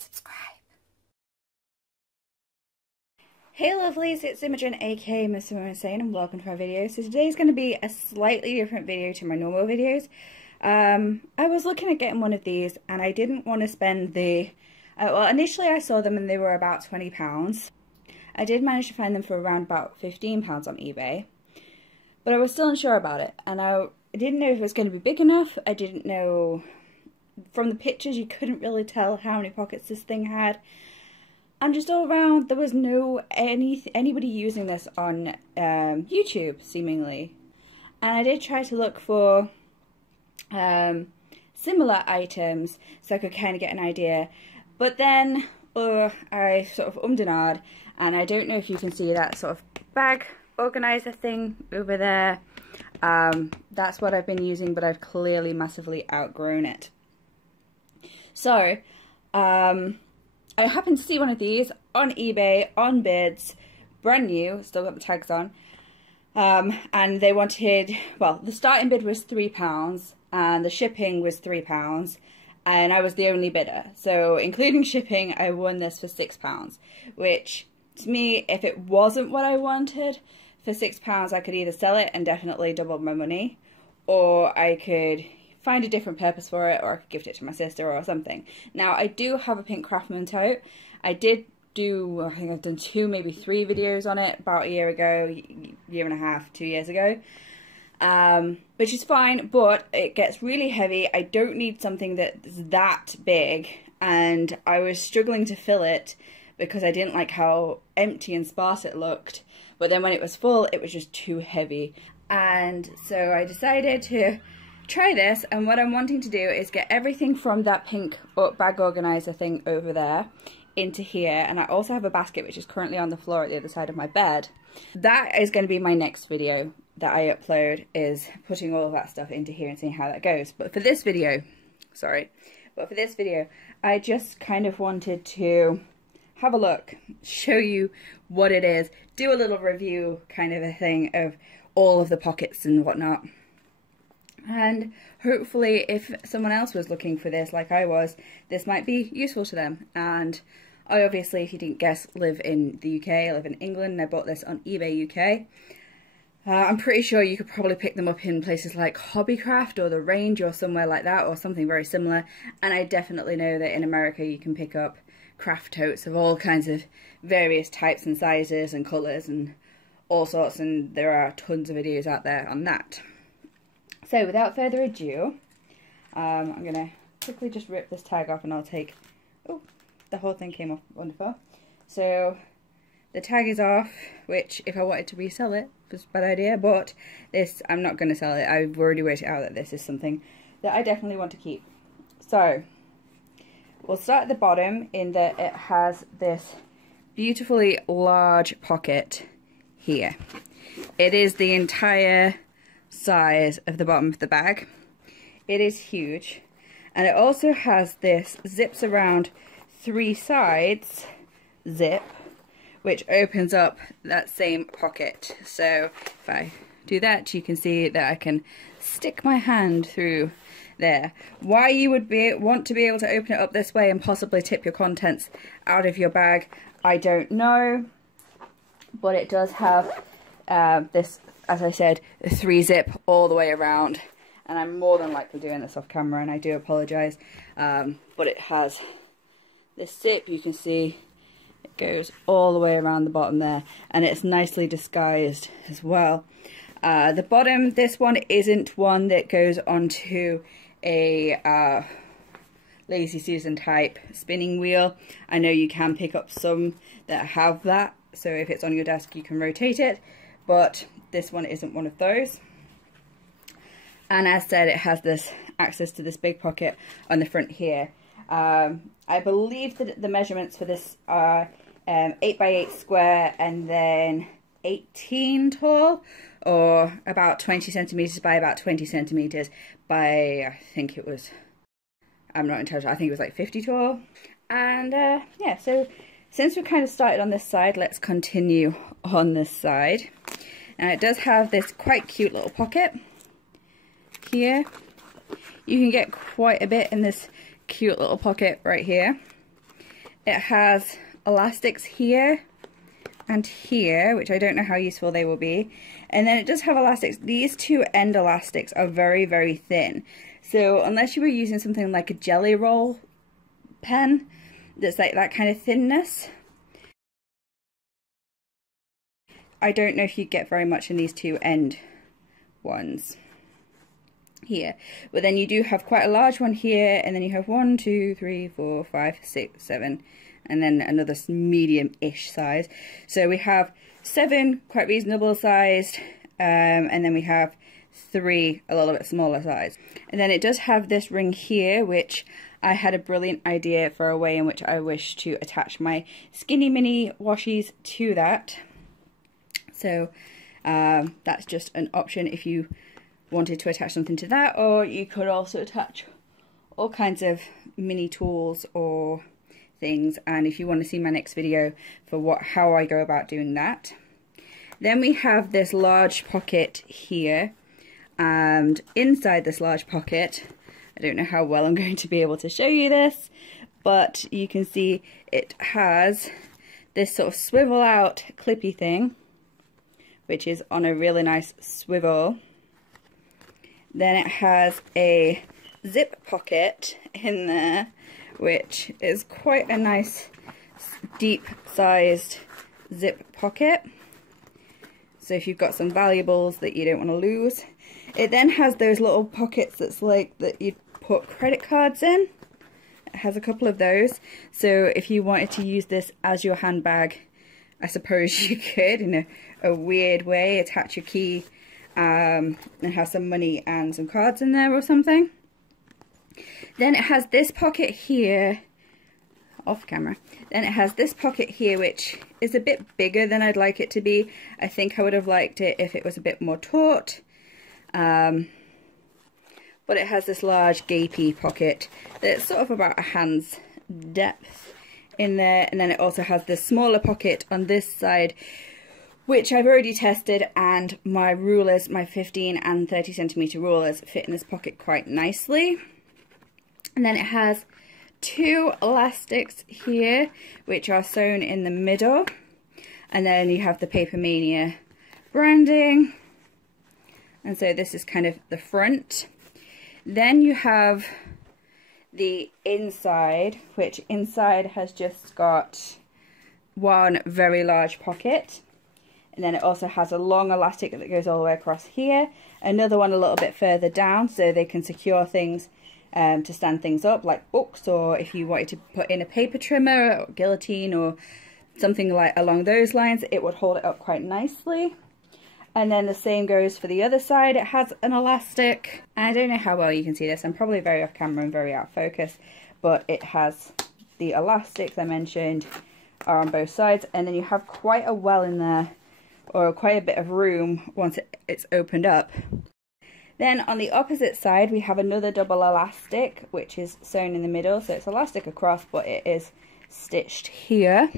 subscribe. Hey lovelies, it's Imogen aka missimoinsane and welcome to my video. So today's going to be a slightly different video to my normal videos. I was looking at getting one of these and I didn't want to spend the... well, initially I saw them and they were about £20. I did manage to find them for around about £15 on eBay. But I was still unsure about it and I didn't know if it was going to be big enough. I didn't know... From the pictures you couldn't really tell how many pockets this thing had. And just all around, there was no anybody using this on YouTube, seemingly. And I did try to look for similar items so I could kind of get an idea. But then I sort of ummed and ahed, and I don't know if you can see that sort of bag organizer thing over there. That's what I've been using, but I've clearly massively outgrown it. So, I happened to see one of these on eBay, on bids, brand new, still got the tags on, and they wanted, well, the starting bid was £3 and the shipping was £3 and I was the only bidder. So including shipping, I won this for £6, which to me, if it wasn't what I wanted, for £6 I could either sell it and definitely double my money, or I could find a different purpose for it, or I could gift it to my sister or something. Now, I do have a pink Craftsman tote. I did do, I think I've done 2, maybe 3 videos on it about a year ago, year and a half, 2 years ago. Which is fine, but it gets really heavy. I don't need something that's that big, and I was struggling to fill it because I didn't like how empty and sparse it looked. But then when it was full, it was just too heavy. And so I decided to try this, and what I'm wanting to do is get everything from that pink bag organizer thing over there into here. And I also have a basket which is currently on the floor at the other side of my bed. That is going to be my next video that I upload, is putting all of that stuff into here and seeing how that goes. But for this video, I just kind of wanted to have a look, show you what it is, do a little review kind of a thing of all of the pockets and whatnot. And hopefully if someone else was looking for this like I was, this might be useful to them. And I obviously, if you didn't guess, live in the UK, I live in England, and I bought this on eBay UK. I'm pretty sure you could probably pick them up in places like Hobbycraft or The Range or somewhere like that, or something very similar. And I definitely know that in America you can pick up craft totes of all kinds of various types and sizes and colours and all sorts, and there are tons of videos out there on that. So without further ado, I'm going to quickly just rip this tag off and I'll take... Oh, the whole thing came off. Wonderful. So the tag is off, which if I wanted to resell it was a bad idea, but this, I'm not going to sell it. I've already worked it out that this is something that I definitely want to keep. So we'll start at the bottom in that it has this beautifully large pocket here. It is the entire size of the bottom of the bag. It is huge, and it also has this zips around 3 sides zip, which opens up that same pocket. So if I do that, you can see that I can stick my hand through there. Why you would want to be able to open it up this way and possibly tip your contents out of your bag, I don't know, but it does have this, as I said, a 3 zip all the way around, and I'm more than likely doing this off camera and I do apologise, but it has this zip. You can see it goes all the way around the bottom there, and it's nicely disguised as well. The bottom, this one isn't one that goes onto a Lazy Susan type spinning wheel. I know you can pick up some that have that, so if it's on your desk you can rotate it, but this one isn't one of those. And as said, it has this access to this big pocket on the front here. I believe that the measurements for this are 8x8 square and then 18 tall, or about 20 centimetres by about 20 centimetres by, I think it was, I'm not entirely sure, I think it was like 50 tall. And yeah, so since we kind of started on this side, let's continue on this side. Now it does have this quite cute little pocket here. You can get quite a bit in this cute little pocket right here. It has elastics here and here, which I don't know how useful they will be. And then it does have elastics. These two end elastics are very, very thin. So unless you were using something like a jelly roll pen that's like that kind of thinness, I don't know if you get very much in these two end ones here. But then you do have quite a large one here, and then you have 1, 2, 3, 4, 5, 6, 7, and then another medium-ish size. So we have 7 quite reasonable sized, and then we have 3 a little bit smaller size. And then it does have this ring here, which I had a brilliant idea for a way in which I wish to attach my skinny mini washies to that. So that's just an option if you wanted to attach something to that, or you could also attach all kinds of mini tools or things. And if you want to see my next video for how I go about doing that. Then we have this large pocket here, and inside this large pocket, I don't know how well I'm going to be able to show you this, but you can see it has this sort of swivel out clippy thing, which is on a really nice swivel. Then it has a zip pocket in there, which is quite a nice deep sized zip pocket. So if you've got some valuables that you don't want to lose. It then has those little pockets that's like that you'd put credit cards in. It has a couple of those. So if you wanted to use this as your handbag, I suppose you could, in a weird way, attach your key and have some money and some cards in there or something. Then it has this pocket here, off camera. Then it has this pocket here, which is a bit bigger than I'd like it to be. I think I would have liked it if it was a bit more taut. But it has this large gapey pocket that's sort of about a hand's depth in there. And then it also has this smaller pocket on this side, which I've already tested, and my rulers, my 15 and 30 centimeter rulers, fit in this pocket quite nicely. And then it has 2 elastics here, which are sewn in the middle. And then you have the Papermania branding. And so this is kind of the front. Then you have the inside, which inside has just got one very large pocket. And then it also has a long elastic that goes all the way across here. Another one a little bit further down so they can secure things to stand things up, like books, or if you wanted to put in a paper trimmer or guillotine or something like along those lines, it would hold it up quite nicely. And then the same goes for the other side. It has an elastic. I don't know how well you can see this. I'm probably very off camera and very out of focus, but it has the elastics I mentioned are on both sides. And then you have quite a well in there, or quite a bit of room once it's opened up. Then on the opposite side, we have another double elastic, which is sewn in the middle. So it's elastic across, but it is stitched here.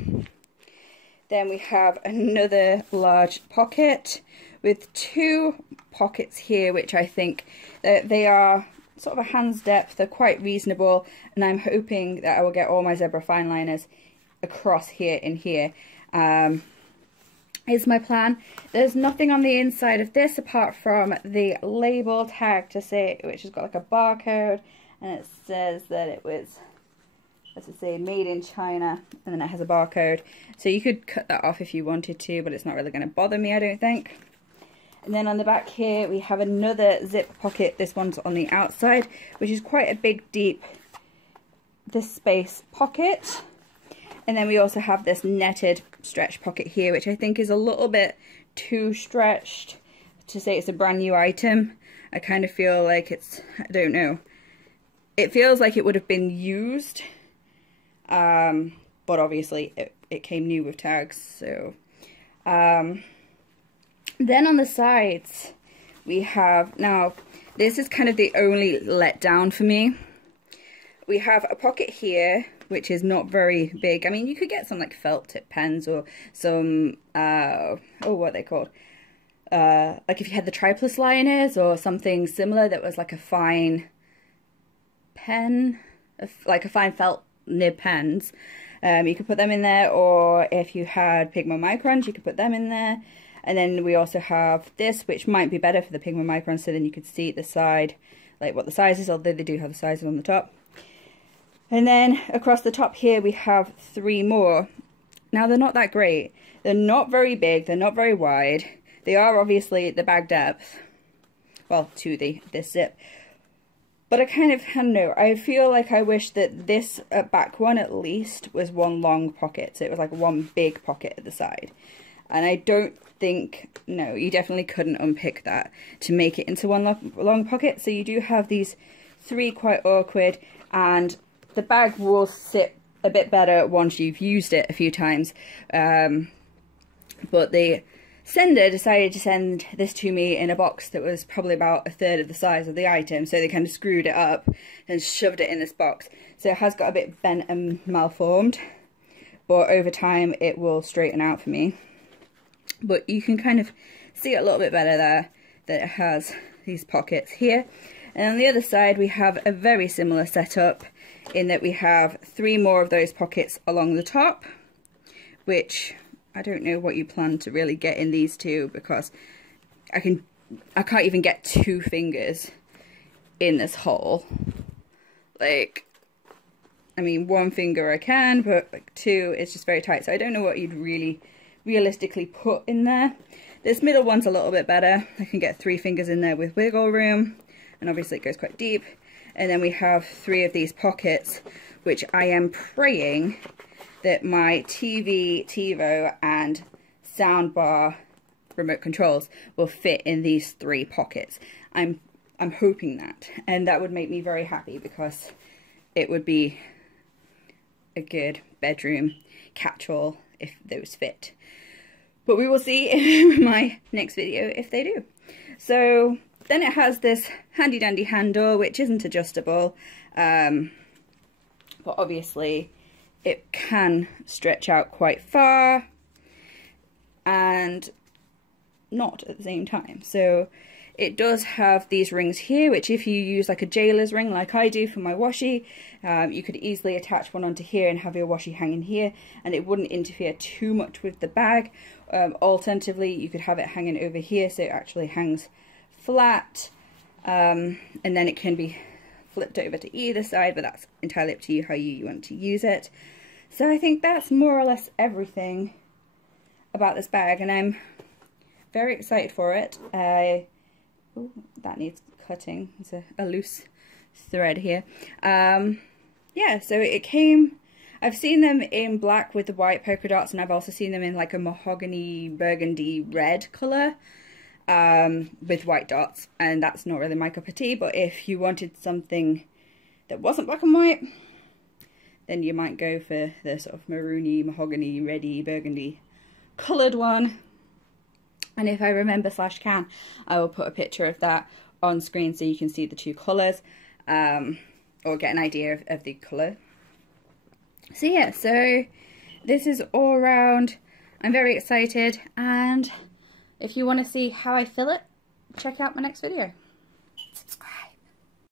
Then we have another large pocket with 2 pockets here, which I think that they are sort of a hand's depth. They're quite reasonable, and I'm hoping that I will get all my zebra fine liners across here and here. Is my plan. There's nothing on the inside of this apart from the label tag to say, which has got like a barcode, and it says that it was, as I say, made in China, and then it has a barcode. So you could cut that off if you wanted to, but it's not really going to bother me, I don't think. And then on the back here we have another zip pocket. This one's on the outside, which is quite a big, deep, this space pocket. And then we also have this netted stretch pocket here, which I think is a little bit too stretched to say it's a brand new item. I kind of feel like it's, I don't know, it feels like it would have been used, but obviously it came new with tags. So then on the sides we have, now this is kind of the only letdown for me. We have a pocket here, which is not very big. I mean, you could get some like felt tip pens or some, oh, what are they called? Like if you had the Triplus liners or something similar that was like a fine pen, like a fine felt nib pens. You could put them in there, or if you had Pigma Microns, you could put them in there. And then we also have this, which might be better for the Pigma Microns, so then you could see the side, like what the size is, although they do have the sizes on the top. And then across the top here we have 3 more. Now they're not that great. They're not very big, they're not very wide. They are obviously the bag depth, well, to this zip. But I don't know, I feel like I wish that this back one at least was one long pocket. So it was like one big pocket at the side. And I don't think, no, you definitely couldn't unpick that to make it into one long pocket. So you do have these 3 quite awkward, and the bag will sit a bit better once you've used it a few times. But the sender decided to send this to me in a box that was probably about 1/3 of the size of the item. So they kind of screwed it up and shoved it in this box. So it has got a bit bent and malformed, but over time it will straighten out for me. But you can kind of see it a little bit better there, that it has these pockets here. And on the other side we have a very similar setup, in that we have 3 more of those pockets along the top, which I don't know what you plan to really get in these 2, because I can't even get 2 fingers in this hole. Like, I mean, 1 finger I can, but like 2, it's just very tight. So I don't know what you'd really realistically put in there. This middle one's a little bit better. I can get 3 fingers in there with wiggle room, and obviously it goes quite deep. And then we have 3 of these pockets, which I am praying that my TV, TiVo and soundbar remote controls will fit in these 3 pockets. I'm hoping that, and that would make me very happy, because it would be a good bedroom catch-all if those fit. But we will see in my next video if they do. So then it has this handy dandy handle, which isn't adjustable, but obviously it can stretch out quite far and not at the same time. So it does have these rings here, which if you use like a jailer's ring like I do for my washi, you could easily attach one onto here and have your washi hanging here, and it wouldn't interfere too much with the bag. Alternatively, you could have it hanging over here so it actually hangs flat, and then it can be flipped over to either side, but that's entirely up to you how you want to use it. So I think that's more or less everything about this bag, and I'm very excited for it. Ooh, that needs cutting. It's a loose thread here. Yeah, so it came, I've seen them in black with the white polka dots, and I've also seen them in like a mahogany burgundy red colour with white dots, and that's not really my cup of tea. But if you wanted something that wasn't black and white, then you might go for the sort of maroony, mahogany, reddy, burgundy coloured one. And if I remember / can, I will put a picture of that on screen so you can see the 2 colours, or get an idea of the colour. So yeah, so this is all around. I'm very excited, and if you want to see how I fill it, check out my next video.